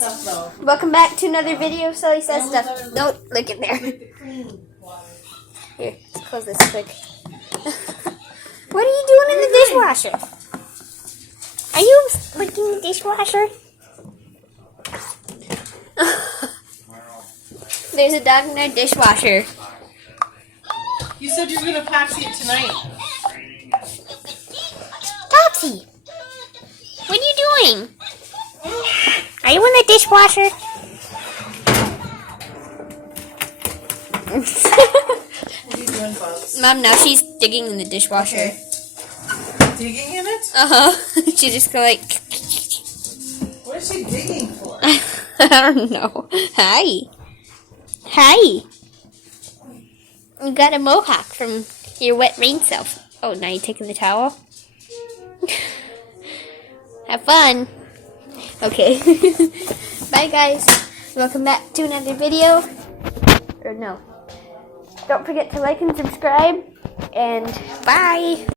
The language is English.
Welcome back to another video of Sully Says Stuff. Don't look in there. Here, let's close this quick. What are you doing in the dishwasher? Are you licking the dishwasher? There's a dog in our dishwasher. You said you were going to paxi it tonight. Topsy! What are you doing? Are you in the dishwasher? What are you doing, Bugs? Mom, now she's digging in the dishwasher. Okay. Digging in it? Uh-huh. She just go like... What is she digging for? I don't know. Hi. Hi. You got a mohawk from your wet rain self. Oh, now you're taking the towel? Have fun. Okay. Bye, guys. Welcome back to another video. Or no. Don't forget to like and subscribe. And bye.